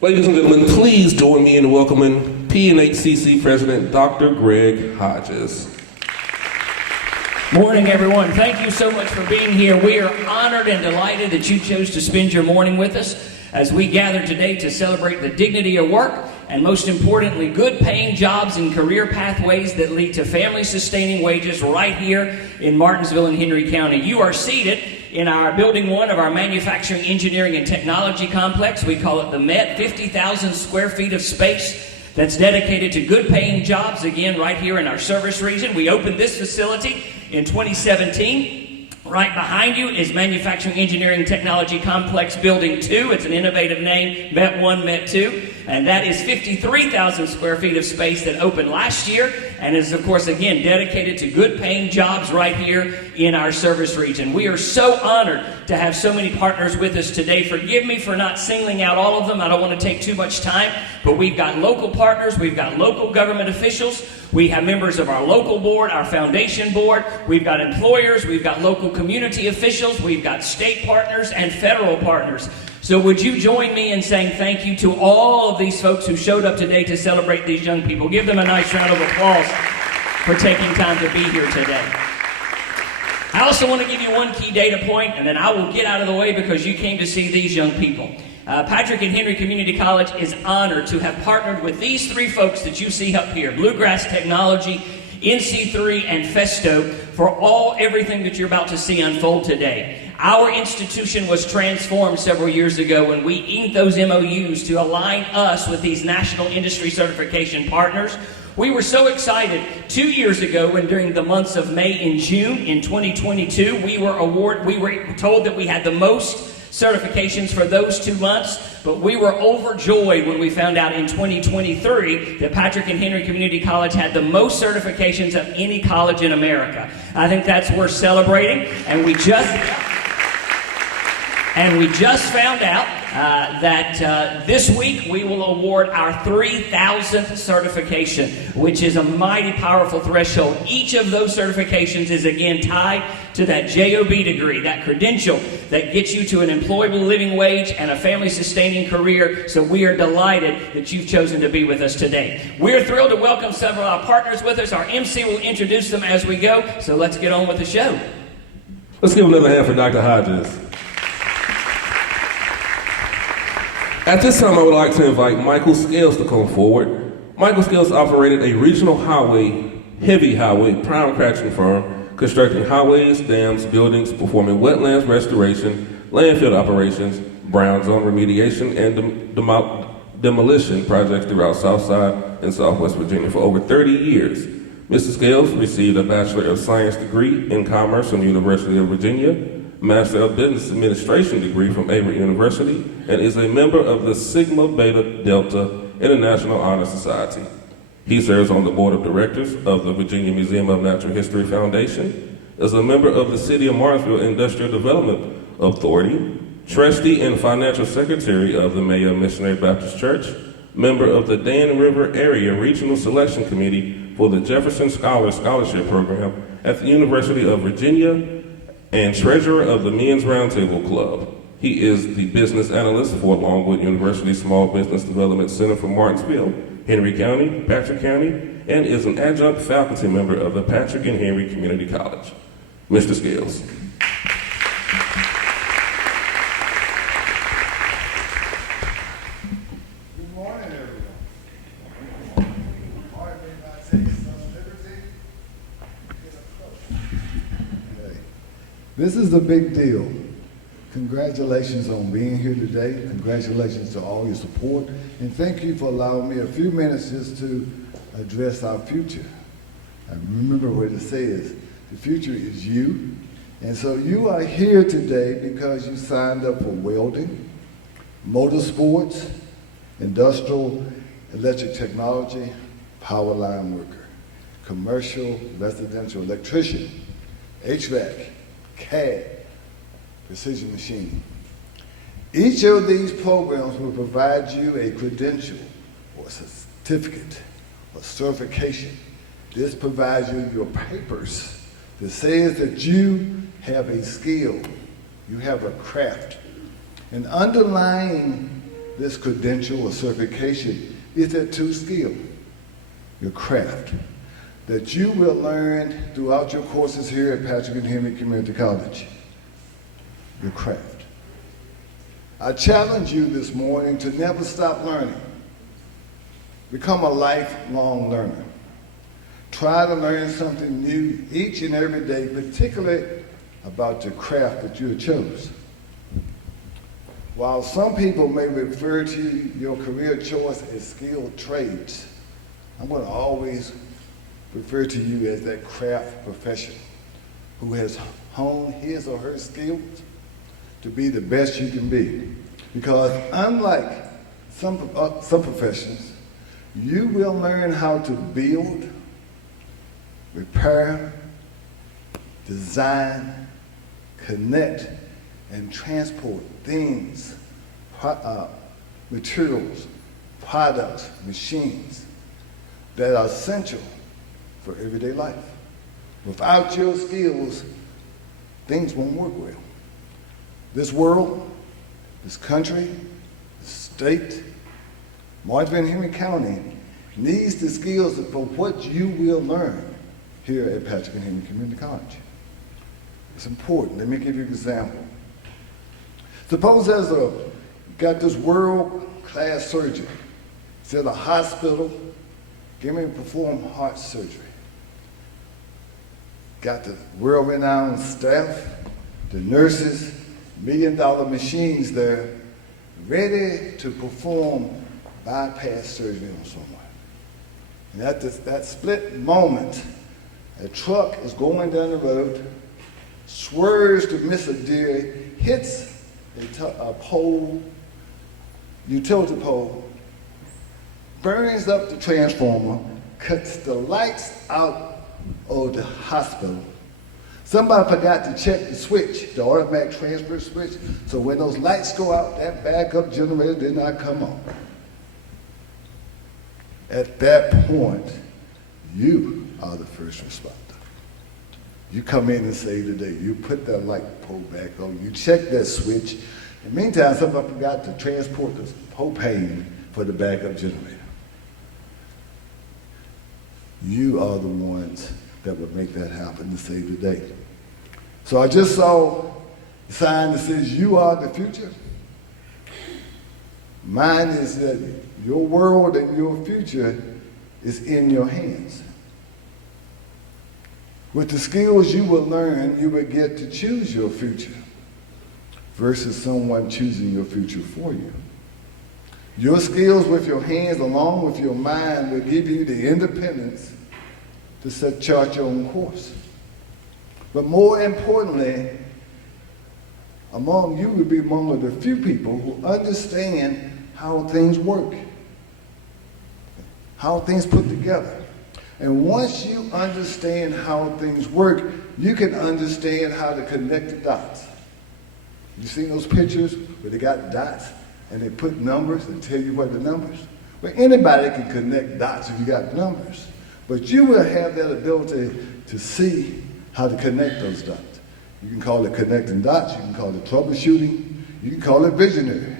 Ladies and gentlemen, please join me in welcoming P&HCC President Dr. Greg Hodges. Morning, everyone. Thank you so much for being here. We are honored and delighted that you chose to spend your morning with us as we gather today to celebrate the dignity of work and, most importantly, good-paying jobs and career pathways that lead to family-sustaining wages right here in Martinsville and Henry County. You are seated in our Building 1 of our Manufacturing, Engineering, and Technology Complex. We call it the MET, 50,000 square feet of space that's dedicated to good-paying jobs, again, right here in our service region. We opened this facility in 2017. Right behind you is Manufacturing, Engineering, Technology Complex Building 2. It's an innovative name, MET 1, MET 2. And that is 53,000 square feet of space that opened last year and is, of course, again, dedicated to good-paying jobs right here in our service region. We are so honored to have so many partners with us today. Forgive me for not singling out all of them. I don't want to take too much time, but we've got local partners, we've got local government officials, we have members of our local board, our foundation board, we've got employers, we've got local community officials, we've got state partners and federal partners. So would you join me in saying thank you to all of these folks who showed up today to celebrate these young people. Give them a nice round of applause for taking time to be here today. I also want to give you one key data point, and then I will get out of the way because you came to see these young people. Patrick and Henry Community College is honored to have partnered with these three folks that you see up here, Bluegrass Technology, NC3, and Festo, for everything that you're about to see unfold today. Our institution was transformed several years ago when we inked those MOUs to align us with these national industry certification partners. We were so excited 2 years ago when during the months of May and June in 2022, we were told that we had the most certifications for those 2 months, but we were overjoyed when we found out in 2023 that Patrick and Henry Community College had the most certifications of any college in America. I think that's worth celebrating, and we just found out that this week we will award our 3,000th certification, which is a mighty powerful threshold. Each of those certifications is again tied to that JOB degree, that credential that gets you to an employable living wage and a family-sustaining career. So we are delighted that you've chosen to be with us today. We're thrilled to welcome several of our partners with us. Our MC will introduce them as we go, so let's get on with the show. Let's give another hand for Dr. Hodges. At this time, I would like to invite Michael Scales to come forward. Michael Scales operated a regional heavy highway prime contracting firm, constructing highways, dams, buildings, performing wetlands restoration, landfill operations, brown zone remediation, and demolition projects throughout Southside and Southwest Virginia for over 30 years. Mr. Scales received a Bachelor of Science degree in Commerce from the University of Virginia, Master of Business Administration degree from Avery University, and is a member of the Sigma Beta Delta International Honor Society. He serves on the board of directors of the Virginia Museum of Natural History Foundation, is a member of the City of Martinsville Industrial Development Authority, trustee and financial secretary of the Mayor Missionary Baptist Church, member of the Dan River Area Regional Selection Committee for the Jefferson Scholars Scholarship Program at the University of Virginia, and treasurer of the Men's Roundtable Club. He is the business analyst for Longwood University Small Business Development Center for Martinsville, Henry County, Patrick County, and is an adjunct faculty member of the Patrick and Henry Community College. Mr. Scales. Good morning, everyone. Pardon me if I take some liberty. Okay. This is a big deal. Congratulations on being here today. Congratulations to all your support. And thank you for allowing me a few minutes just to address our future. And remember what it says, the future is you. And so you are here today because you signed up for welding, motorsports, industrial, electric technology, power line worker, commercial, residential electrician, HVAC, CAD, precision machining. Each of these programs will provide you a credential or a certificate or certification. This provides you your papers that says that you have a skill, you have a craft. And underlying this credential or certification is that two skill, your craft, that you will learn throughout your courses here at Patrick and Henry Community College, your craft. I challenge you this morning to never stop learning. Become a lifelong learner. Try to learn something new each and every day, particularly about your craft that you have chose. While some people may refer to your career choice as skilled trades, I'm going to always refer to you as that craft professional who has honed his or her skills to be the best you can be. Because unlike some professions, you will learn how to build, repair, design, connect, and transport things, materials, products, machines that are essential for everyday life. Without your skills, things won't work well. This world, this country, this state, Martin Henry County needs the skills for what you will learn here at Patrick and Henry Community College. It's important. Let me give you an example. Suppose got this world-class surgeon. He's at a hospital, getting ready to perform heart surgery. Got the world-renowned staff, the nurses, million-dollar machines there, ready to perform bypass surgery on someone. And at that split moment, a truck is going down the road, swerves to miss a deer, hits a pole, utility pole, burns up the transformer, cuts the lights out of the hospital. Somebody forgot to check the switch, the automatic transfer switch, so when those lights go out, that backup generator did not come on. At that point, you are the first responder. You come in and save the day. You put that light pole back on. You check that switch. In the meantime, somebody forgot to transport the propane for the backup generator. You are the ones that would make that happen to save the day. So I just saw a sign that says, "You are the future." Mine is that your world and your future is in your hands. With the skills you will learn, you will get to choose your future versus someone choosing your future for you. Your skills with your hands along with your mind will give you the independence to chart your own course. But more importantly, among you will be among the few people who understand how things work, how things put together. And once you understand how things work, you can understand how to connect the dots. You seen those pictures where they got dots and they put numbers and tell you what the numbers? Well, anybody can connect dots if you got numbers. But you will have that ability to see how to connect those dots. You can call it connecting dots, you can call it troubleshooting, you can call it visionary.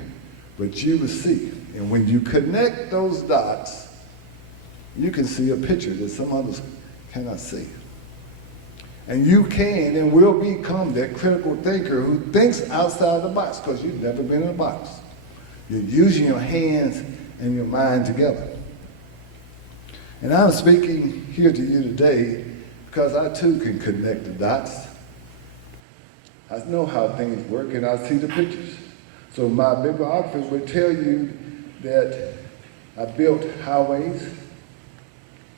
But you will see. And when you connect those dots, you can see a picture that some others cannot see. And you can and will become that critical thinker who thinks outside the box, because you've never been in a box. You're using your hands and your mind together. And I'm speaking here to you today because I too can connect the dots. I know how things work and I see the pictures. So my bibliographers would tell you that I built highways,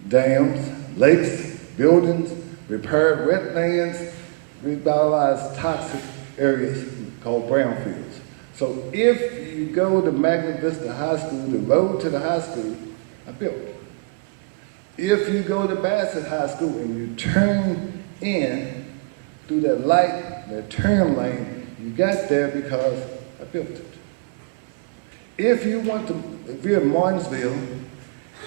dams, lakes, buildings, repaired wetlands, revitalized toxic areas called brownfields. So if you go to Magna Vista High School, the road to the high school, I built. If you go to Bassett High School and you turn in through that light, that turn lane, you got there because I built it. If you're in Martinsville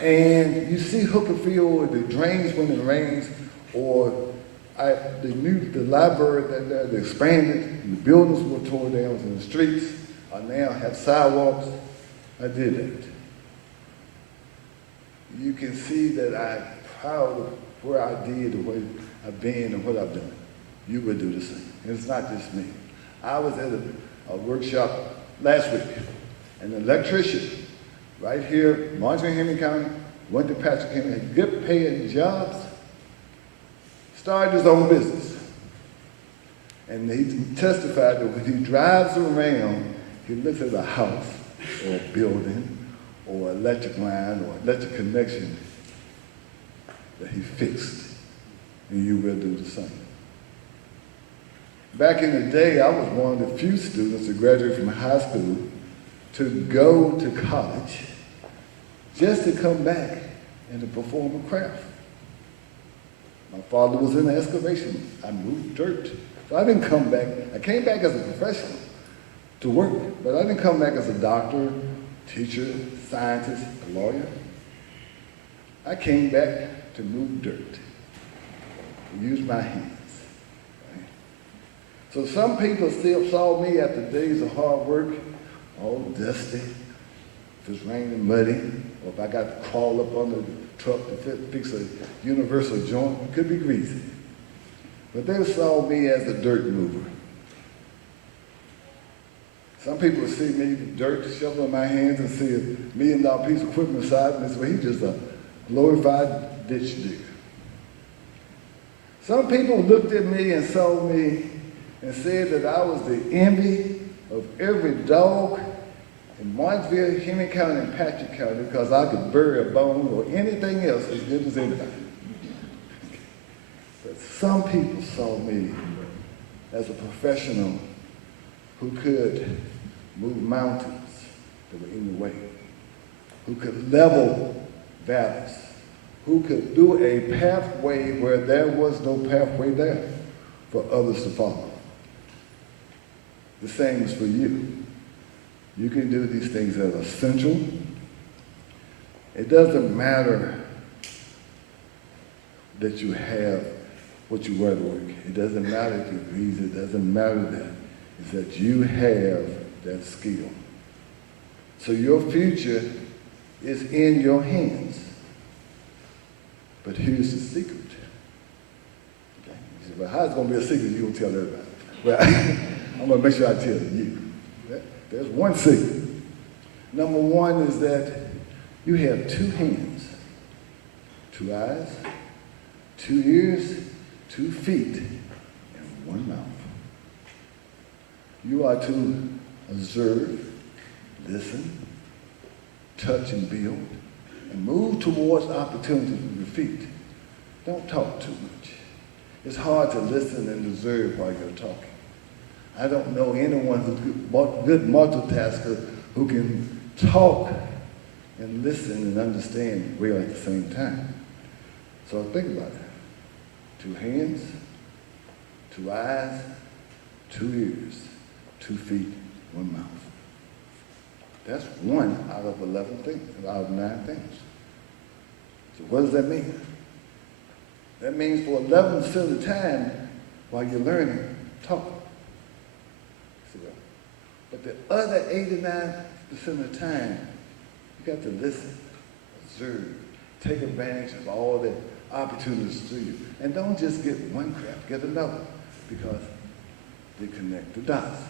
and you see Hooker Field, the drains when it rains, or the library that expanded, and the buildings were torn down, and the streets now have sidewalks. I did that. You can see that I'm proud of where I did, the way I've been, and what I've done. You would do the same. And it's not just me. I was at a workshop last week, and an electrician right here, Martin Henry County, went to Patrick Henry, had good paying jobs, started his own business. And he testified that when he drives around, he looks at a house or a building or electric line or electric connection that he fixed. And you will do the same. Back in the day, I was one of the few students to graduate from high school to go to college just to come back and to perform a craft. My father was in the excavation. I moved dirt. So I didn't come back. I came back as a professional to work, but I didn't come back as a doctor, teacher, scientist, lawyer. I came back to move dirt, to use my hands. Right? So some people still saw me after days of hard work, all dusty, if it's raining muddy, or if I got to crawl up under the truck to fix a universal joint, it could be greasy. But they saw me as a dirt mover. Some people see me, dirt shovel in my hands, and see a $1 million piece of equipment beside me and say, well, he's just a glorified ditch digger. Some people looked at me and saw me and said that I was the envy of every dog in Martinsville, Henry County, and Patrick County because I could bury a bone or anything else as good as anybody. But some people saw me as a professional who could move mountains that were in the way, who could level valleys, who could do a pathway where there was no pathway there for others to follow. The same is for you. You can do these things that are essential. It doesn't matter that you have what you wear to work. It doesn't matter if you're greasy. It doesn't matter that. It's that you have that skill. So your future is in your hands. But here's the secret. Okay? You say, well, how's it going to be a secret you don't tell everybody? Well, I'm going to make sure I tell you. There's one secret. Number one is that you have 2 hands, 2 eyes, 2 ears, 2 feet, and 1 mouth. You are to observe, listen, touch and build, and move towards opportunities with your feet. Don't talk too much. It's hard to listen and observe while you're talking. I don't know anyone who's a good multitasker who can talk and listen and understand well at the same time. So think about it. 2 hands, 2 eyes, 2 ears, 2 feet, 1 mouth. That's 1 out of 11 things, out of 9 things. So what does that mean? That means for 11% of the time while you're learning, talk. But the other 89% of the time, you got to listen, observe, take advantage of all the opportunities to you. And don't just get one craft, get another, because they connect the dots.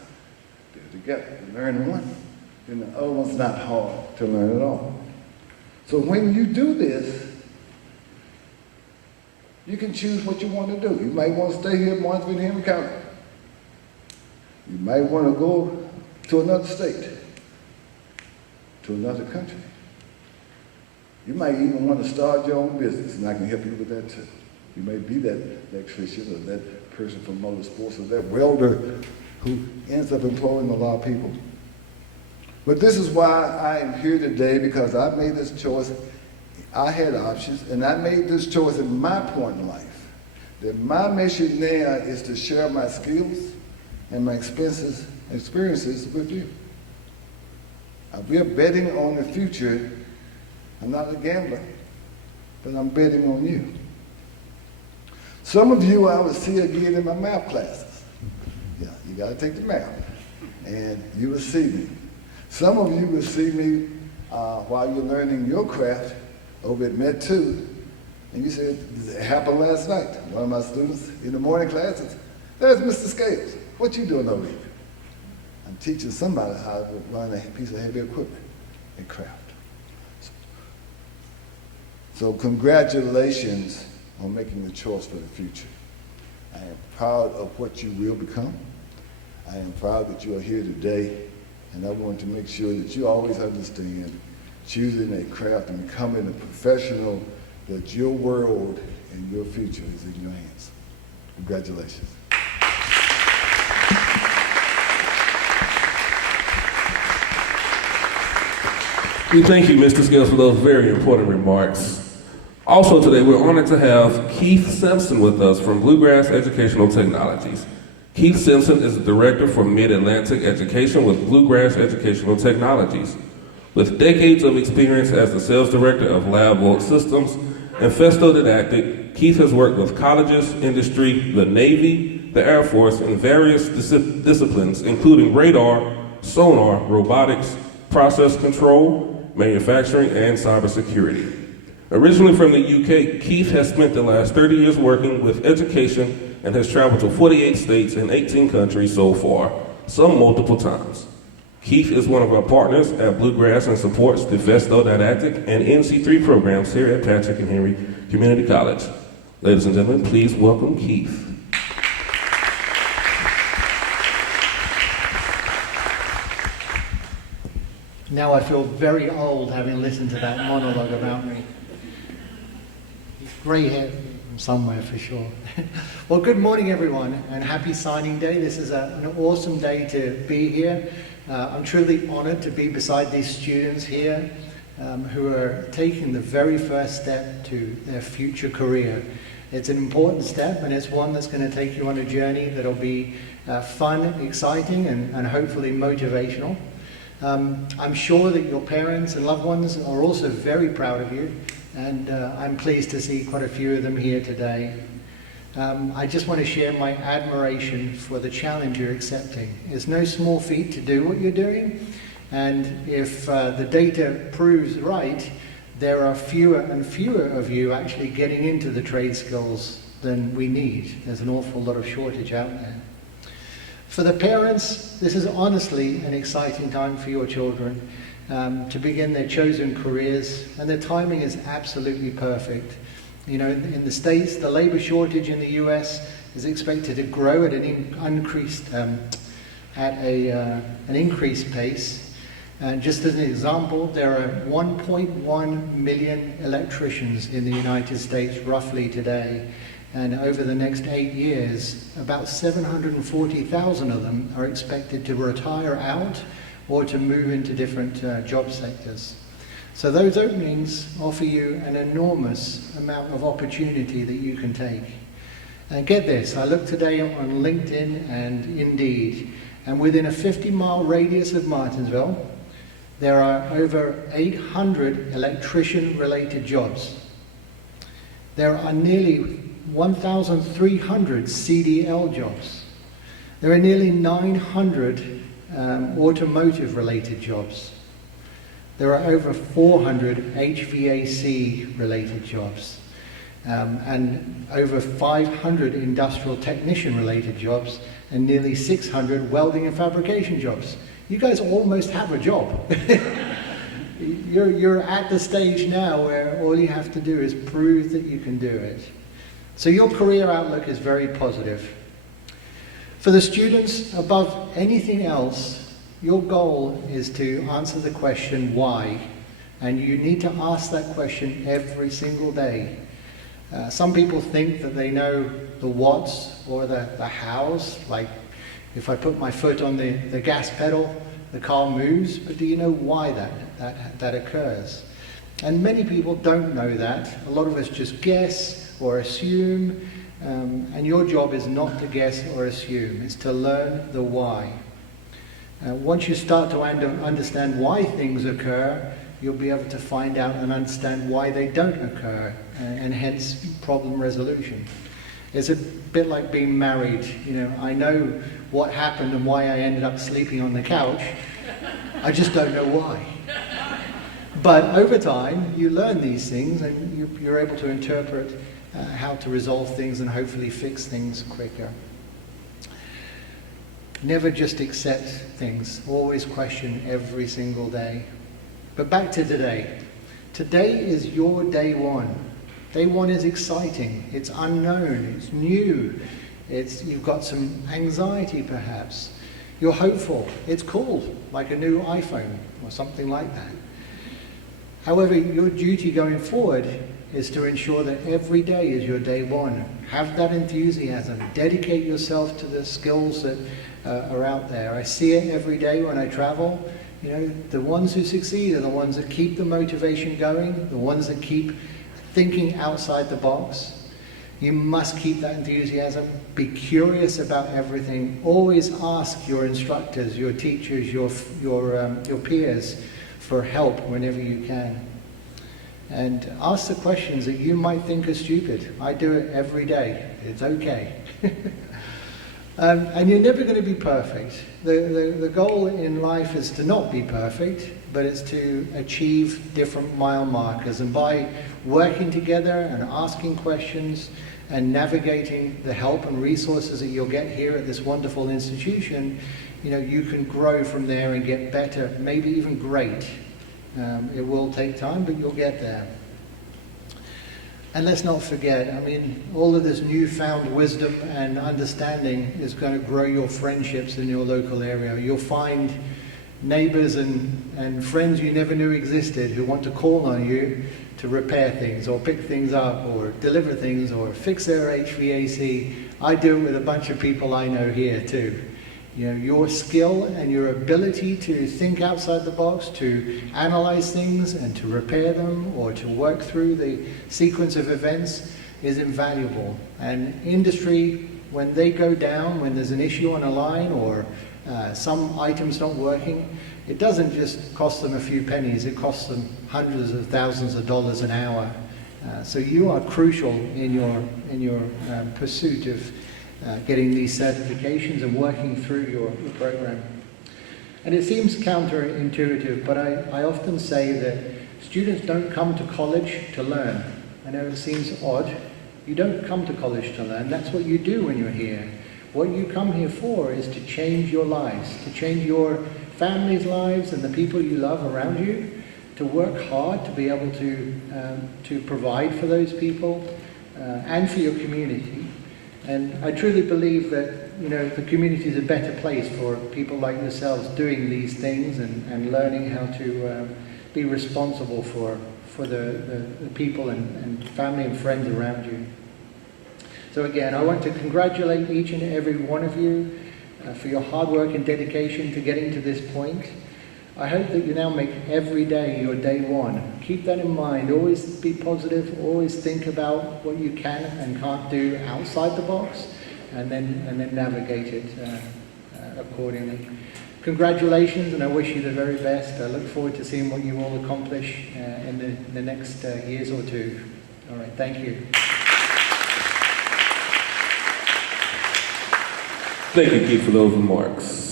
They're together. You learn one, then the other one's not hard to learn at all. So when you do this, you can choose what you want to do. You might want to stay here in Martinsville, Henry County. You might want to go to another state, to another country. You might even want to start your own business, and I can help you with that too. You may be that electrician or that person from motorsports or that welder who ends up employing a lot of people. But this is why I am here today, because I made this choice. I had options, and I made this choice in my point in life, that my mission now is to share my skills and my experiences with you. We are betting on the future. I'm not a gambler, but I'm betting on you. Some of you I will see again in my math classes. Yeah, you got to take the math, and you will see me. Some of you will see me while you're learning your craft over at MET 2, and you said, it happened last night. One of my students in the morning classes, there's Mr. Scales. What you doing over here? I'm teaching somebody how to run a piece of heavy equipment and craft. So congratulations on making the choice for the future. I am proud of what you will become. I am proud that you are here today, and I want to make sure that you always understand choosing a craft and becoming a professional, that your world and your future is in your hands. Congratulations. We thank you, Mr. Scales, for those very important remarks. Also today, we're honored to have Keith Simpson with us from Bluegrass Educational Technologies. Keith Simpson is the Director for Mid-Atlantic Education with Bluegrass Educational Technologies. With decades of experience as the Sales Director of Lab Vault Systems and Festo Didactic, Keith has worked with colleges, industry, the Navy, the Air Force, and various disciplines, including radar, sonar, robotics, process control, manufacturing, and cybersecurity. Originally from the UK, Keith has spent the last 30 years working with education and has traveled to 48 states and 18 countries so far, some multiple times. Keith is one of our partners at Bluegrass and supports the Festo Didactic and NC3 programs here at Patrick and Henry Community College. Ladies and gentlemen, please welcome Keith. Now I feel very old having listened to that monologue about me. Grey hair from somewhere for sure. Well, good morning everyone and happy signing day. This is an awesome day to be here. I'm truly honored to be beside these students here who are taking the very first step to their future career. It's an important step, and it's one that's going to take you on a journey that'll be fun, exciting, and hopefully motivational. I'm sure that your parents and loved ones are also very proud of you, and I'm pleased to see quite a few of them here today. I just want to share my admiration for the challenge you're accepting. It's no small feat to do what you're doing, and if the data proves right, there are fewer and fewer of you actually getting into the trade skills than we need. There's an awful lot of shortage out there. For the parents, this is honestly an exciting time for your children to begin their chosen careers, and the timing is absolutely perfect. You know, in the States, the labor shortage in the US is expected to grow at an increased pace. And just as an example, there are 1.1 million electricians in the United States roughly today. And over the next 8 years, about 740,000 of them are expected to retire out or to move into different job sectors. So those openings offer you an enormous amount of opportunity that you can take. And get this, I looked today on LinkedIn and Indeed, and within a 50-mile radius of Martinsville, there are over 800 electrician-related jobs. There are nearly 1,300 CDL jobs. There are nearly 900 automotive-related jobs. There are over 400 HVAC-related jobs, and over 500 industrial technician-related jobs, and nearly 600 welding and fabrication jobs. You guys almost have a job. You're at the stage now where all you have to do is prove that you can do it. So your career outlook is very positive. For the students, above anything else, your goal is to answer the question, why? And you need to ask that question every single day. Some people think that they know the what's or the how's, like if I put my foot on the gas pedal, the car moves, but do you know why that occurs? And many people don't know that. A lot of us just guess or assume, and your job is not to guess or assume, it's to learn the why. Once you start to understand why things occur, you'll be able to find out and understand why they don't occur, and hence problem resolution. It's a bit like being married. You know, I know what happened and why I ended up sleeping on the couch, I just don't know why. But over time, you learn these things and you're able to interpret how to resolve things and hopefully fix things quicker. Never just accept things. Always question every single day. But back to today. Today is your day one. Day one is exciting. It's unknown. It's new. You've got some anxiety perhaps. You're hopeful. It's cool, like a new iPhone or something like that. However, your duty going forward is to ensure that every day is your day one. Have that enthusiasm. Dedicate yourself to the skills that are out there. I see it every day when I travel. You know, the ones who succeed are the ones that keep the motivation going, the ones that keep thinking outside the box. You must keep that enthusiasm. Be curious about everything. Always ask your instructors, your teachers, your peers for help whenever you can. And ask the questions that you might think are stupid. I do it every day. It's okay. And you're never going to be perfect. The goal in life is to not be perfect, but it's to achieve different mile markers. And by working together and asking questions and navigating the help and resources that you'll get here at this wonderful institution, you know, you can grow from there and get better, maybe even great. It will take time, but you'll get there. And let's not forget, I mean, all of this newfound wisdom and understanding is going to grow your friendships in your local area. You'll find neighbors and friends you never knew existed who want to call on you to repair things or pick things up or deliver things or fix their HVAC. I do it with a bunch of people I know here too. You know, your skill and your ability to think outside the box, to analyze things and to repair them or to work through the sequence of events is invaluable. And industry, when they go down, when there's an issue on a line or some items not working, it doesn't just cost them a few pennies, it costs them hundreds of thousands of dollars an hour. So you are crucial in your pursuit of getting these certifications and working through your program. And it seems counterintuitive, but I often say that students don't come to college to learn. I know it seems odd. You don't come to college to learn. That's what you do when you're here. What you come here for is to change your lives, to change your family's lives and the people you love around you, to work hard to be able to provide for those people and for your community. And I truly believe that, you know, the community is a better place for people like yourselves doing these things and learning how to be responsible for the people and family and friends around you. So again, I want to congratulate each and every one of you for your hard work and dedication to getting to this point. I hope that you now make every day your day one. Keep that in mind. Always be positive. Always think about what you can and can't do outside the box, and then navigate it accordingly. Congratulations, and I wish you the very best. I look forward to seeing what you all accomplish in the next years or two. All right, thank you. Thank you, Keith, for those remarks.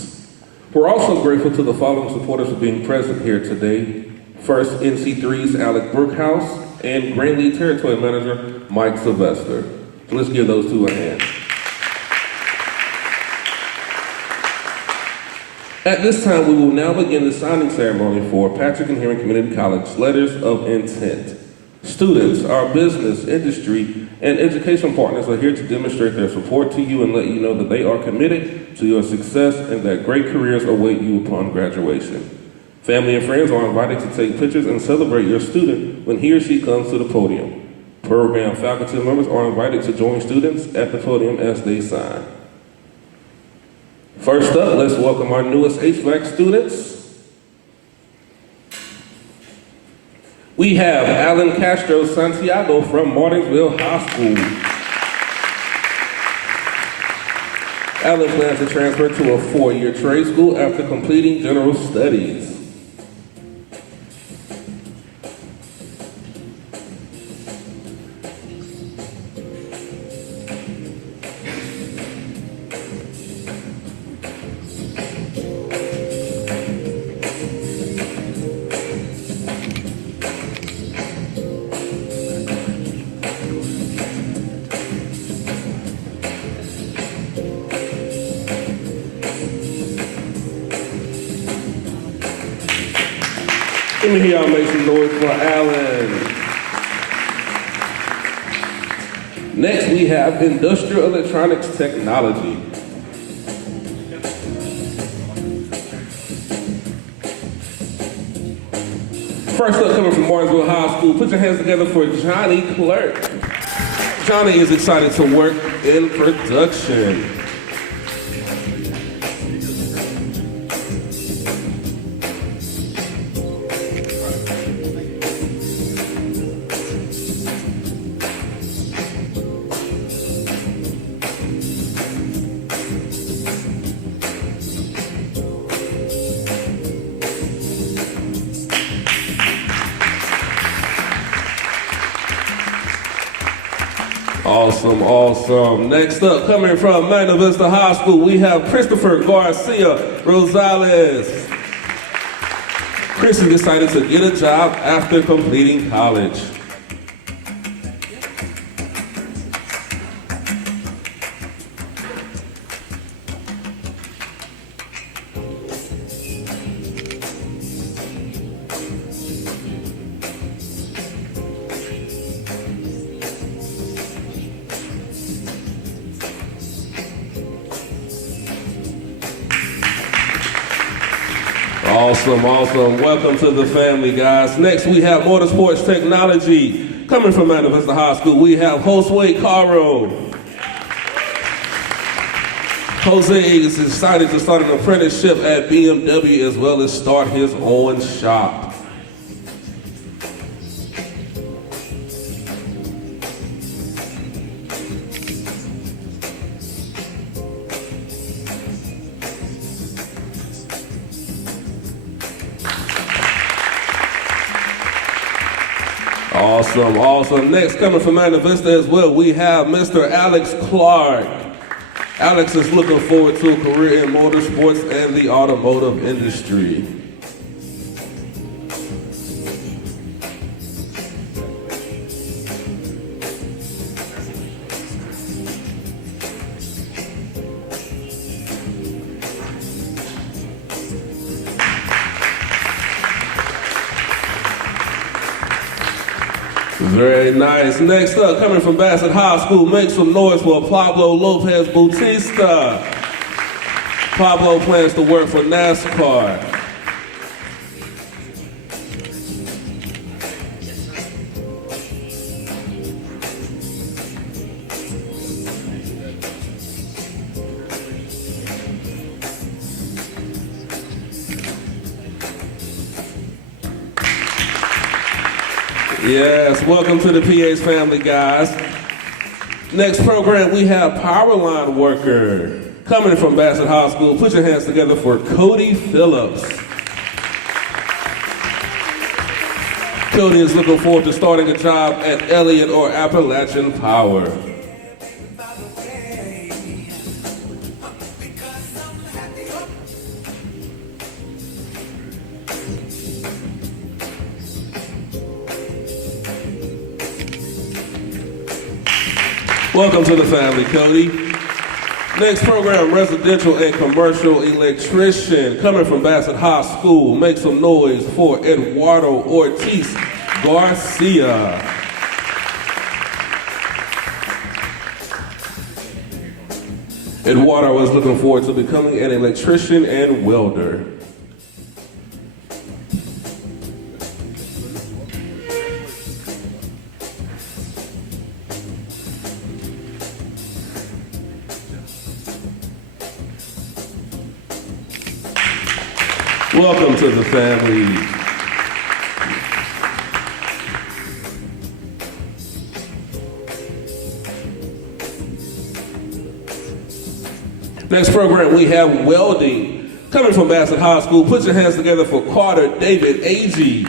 We're also grateful to the following supporters for being present here today. First, NC3's Alec Brookhouse and Grand League Territory Manager Mike Sylvester. So let's give those two a hand. At this time, we will now begin the signing ceremony for Patrick and Henry Community College Letters of Intent. Students, our business, industry, and education partners are here to demonstrate their support to you and let you know that they are committed to your success and that great careers await you upon graduation. Family and friends are invited to take pictures and celebrate your student when he or she comes to the podium. Program faculty members are invited to join students at the podium as they sign. First up, let's welcome our newest HVAC students. We have Alan Castro Santiago from Martinsville High School. Alan plans to transfer to a 4-year trade school after completing general studies. Let me hear y'all make some noise for Alan. Next, we have Industrial Electronics Technology. First up, coming from Martinsville High School, put your hands together for Johnny Clerk. Johnny is excited to work in production. Awesome, awesome. Next up, coming from Magna Vista High School, we have Christopher Garcia Rosales. Chris is excited to get a job after completing college. Awesome, awesome. Welcome to the family, guys. Next, we have Motorsports Technology. Coming from Magna Vista High School, we have Josue Caro. Jose is excited to start an apprenticeship at BMW as well as start his own shop. Awesome, awesome. Next, coming from Magna Vista as well, we have Mr. Alex Clark. Alex is looking forward to a career in motorsports and the automotive industry. Very nice. Next up, coming from Bassett High School, make some noise for Pablo Lopez Bautista. Pablo plans to work for NASCAR. Yes, welcome to the PH family, guys. Next program, we have Powerline Worker. Coming from Bassett High School, put your hands together for Cody Phillips. Cody is looking forward to starting a job at Elliott or Appalachian Power. Welcome to the family, Cody. Next program, residential and commercial electrician. Coming from Bassett High School, make some noise for Eduardo Ortiz Garcia. Eduardo is looking forward to becoming an electrician and welder. Welcome to the family. Next program, we have welding. Coming from Bassett High School, put your hands together for Carter David Agee.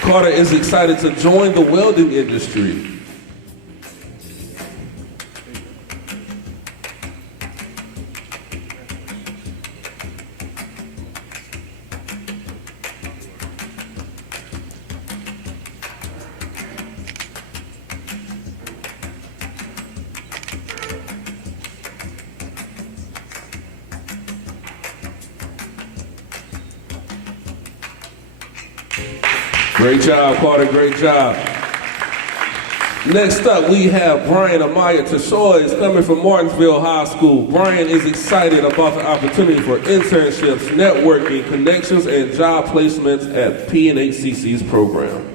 Carter is excited to join the welding industry. Great job, Carter, great job. Next up, we have Brian Amaya Teshoy coming from Martinsville High School. Brian is excited about the opportunity for internships, networking, connections, and job placements at P&HCC's program.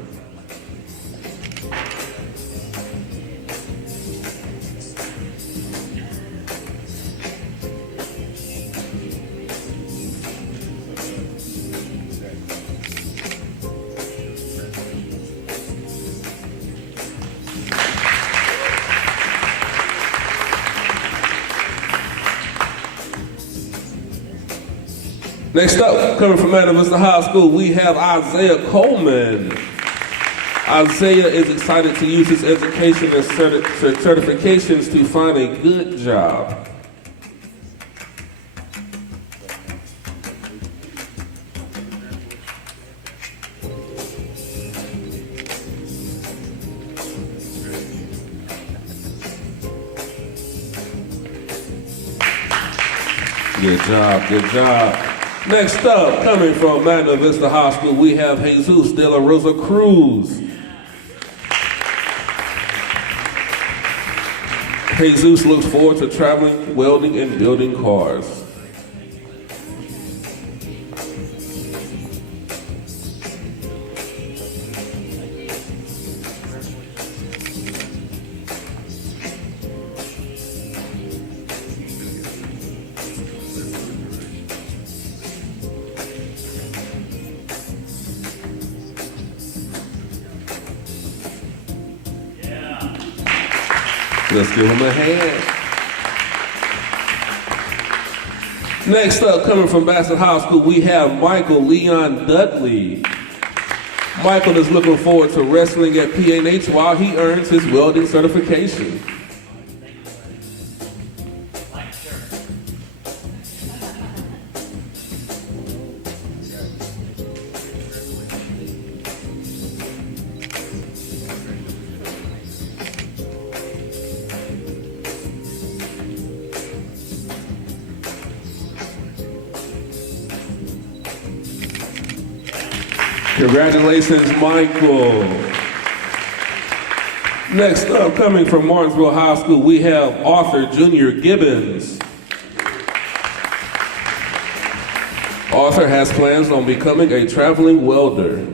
Next up, coming from Mount Vista High School, we have Isaiah Coleman. Isaiah is excited to use his education and certifications to find a good job. Good job, good job. Next up, coming from Magna Vista High School, we have Jesus de la Rosa Cruz. Jesus looks forward to traveling, welding, and building cars. Let's give him a hand. Next up, coming from Bassett High School, we have Michael Leon Dudley. Michael is looking forward to wrestling at P&H while he earns his welding certification. Congratulations, Michael. Next up, coming from Martinsville High School, we have Arthur Jr. Gibbons. Arthur has plans on becoming a traveling welder.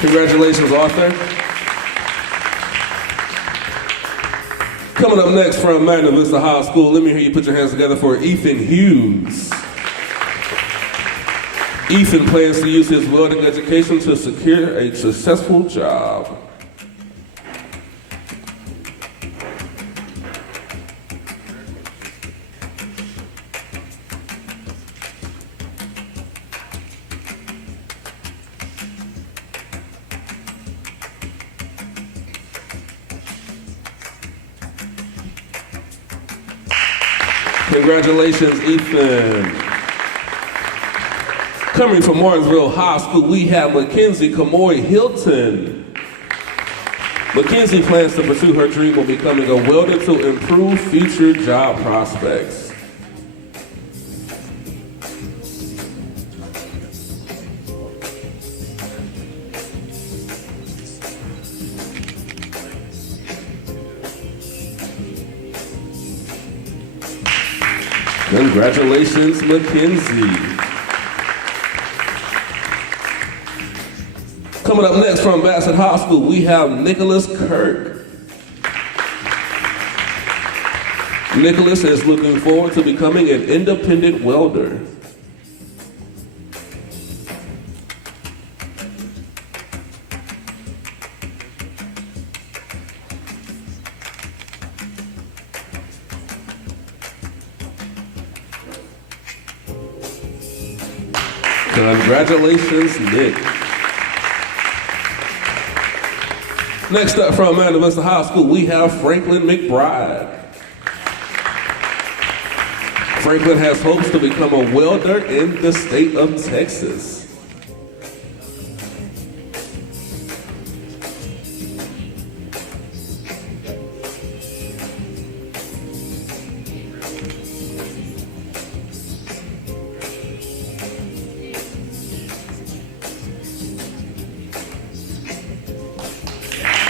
Congratulations, Arthur. Coming up next from Magna Vista High School, let me hear you put your hands together for Ethan Hughes. Ethan plans to use his welding education to secure a successful job. Congratulations, Ethan. Coming from Martinsville High School, we have Mackenzie Kamoy Hilton. Mackenzie plans to pursue her dream of becoming a welder to improve future job prospects. Congratulations, Mackenzie. Coming up next from Bassett High School, we have Nicholas Kirk. Nicholas is looking forward to becoming an independent welder. Congratulations, Nick. Next up from Magna Vista High School, we have Franklin McBride. Franklin has hopes to become a welder in the state of Texas.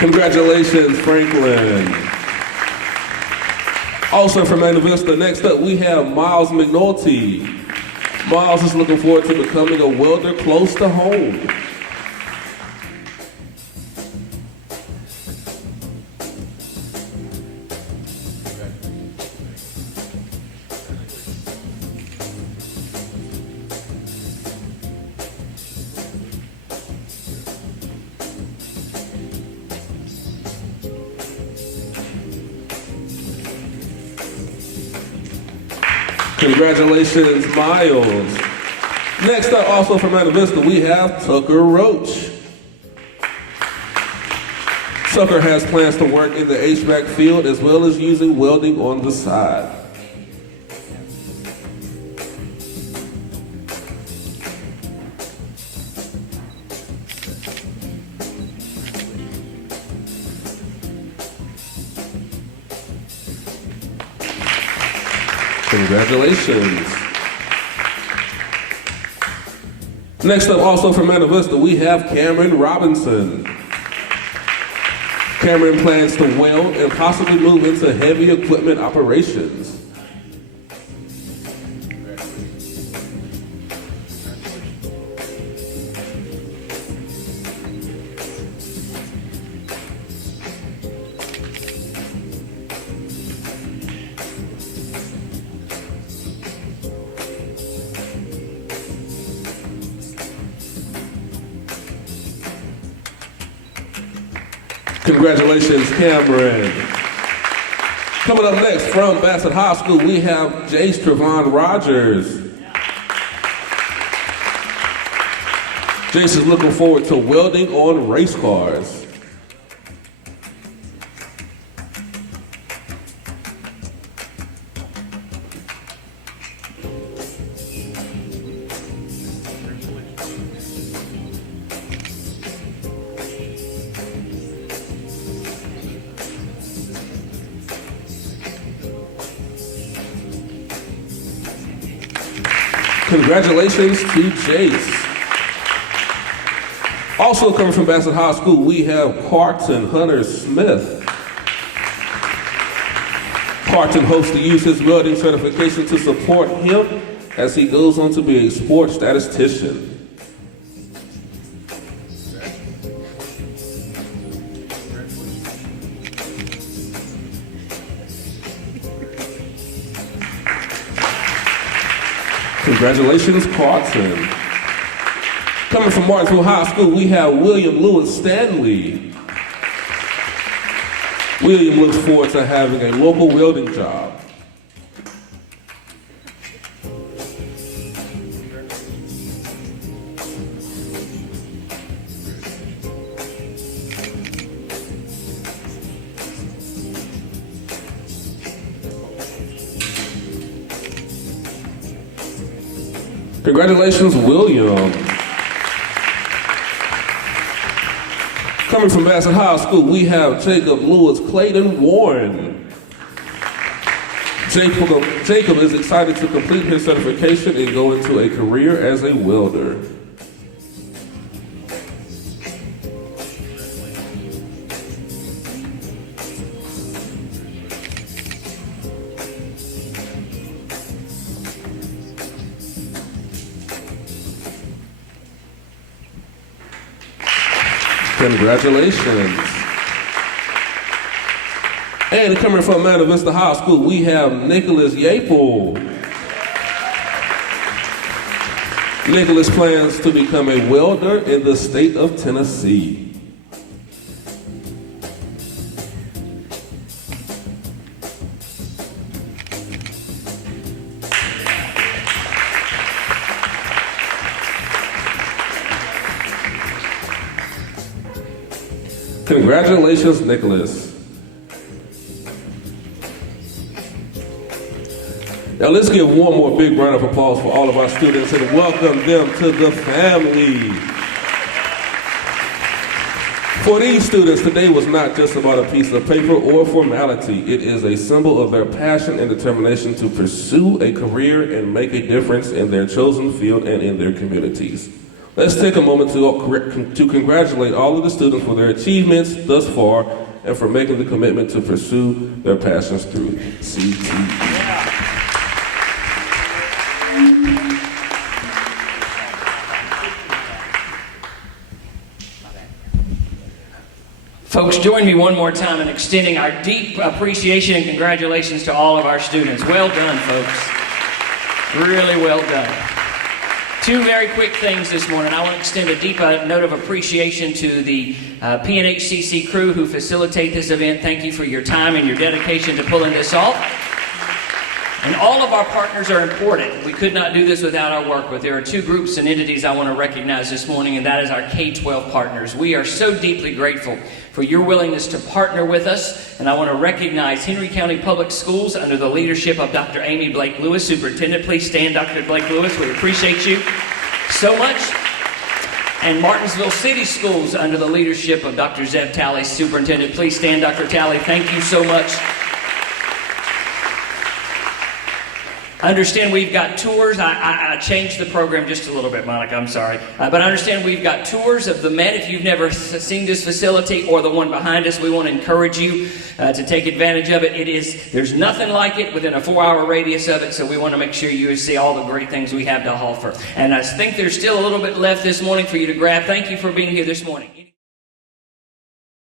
Congratulations, Franklin. Also from Magna Vista, next up we have Miles McNulty. Miles is looking forward to becoming a welder close to home. Congratulations, Miles. Next up, also from Magna Vista, we have Tucker Roach. Tucker has plans to work in the HVAC field as well as using welding on the side. Congratulations. Next up, also from Magna Vista, we have Cameron Robinson. Cameron plans to weld and possibly move into heavy equipment operations. Congratulations, Cameron. Coming up next from Bassett High School, we have Jace Trevon Rogers. Jace is looking forward to welding on race cars. Congratulations to Jace. Also coming from Bassett High School, we have Carton Hunter Smith. Carton hopes to use his welding certification to support him as he goes on to be a sports statistician. Congratulations, Carton. Coming from Martinsville High School, we have William Lewis Stanley. William looks forward to having a local welding job. Congratulations, William. Coming from Bassett High School, we have Jacob Lewis Clayton Warren. Jacob is excited to complete his certification and go into a career as a welder. Congratulations. And coming from Magna Vista High School, we have Nicholas Yapel. Nicholas plans to become a welder in the state of Tennessee. Congratulations, Nicholas. Now let's give one more big round of applause for all of our students and welcome them to the family. For these students, today was not just about a piece of paper or formality. It is a symbol of their passion and determination to pursue a career and make a difference in their chosen field and in their communities. Let's take a moment to congratulate all of the students for their achievements thus far and for making the commitment to pursue their passions through CTE. Folks, join me one more time in extending our deep appreciation and congratulations to all of our students. Well done, folks. Really well done. Two very quick things this morning. I want to extend a deep note of appreciation to the P&HCC crew who facilitate this event. Thank you for your time and your dedication to pulling this off. And all of our partners are important. We could not do this without our work, but there are two groups and entities I want to recognize this morning, and that is our K-12 partners. We are so deeply grateful for your willingness to partner with us, and I want to recognize Henry County Public Schools under the leadership of Dr. Amy Blake Lewis. Superintendent, please stand, Dr. Blake Lewis. We appreciate you so much. And Martinsville City Schools under the leadership of Dr. Zeb Talley. Superintendent, please stand, Dr. Talley. Thank you so much. Understand we've got tours. I changed the program just a little bit, Monica, I'm sorry. But understand we've got tours of the MET. If you've never seen this facility or the one behind us, we want to encourage you to take advantage of it. There's nothing like it within a 4-hour radius of it, so we want to make sure you see all the great things we have to offer. And I think there's still a little bit left this morning for you to grab. Thank you for being here this morning.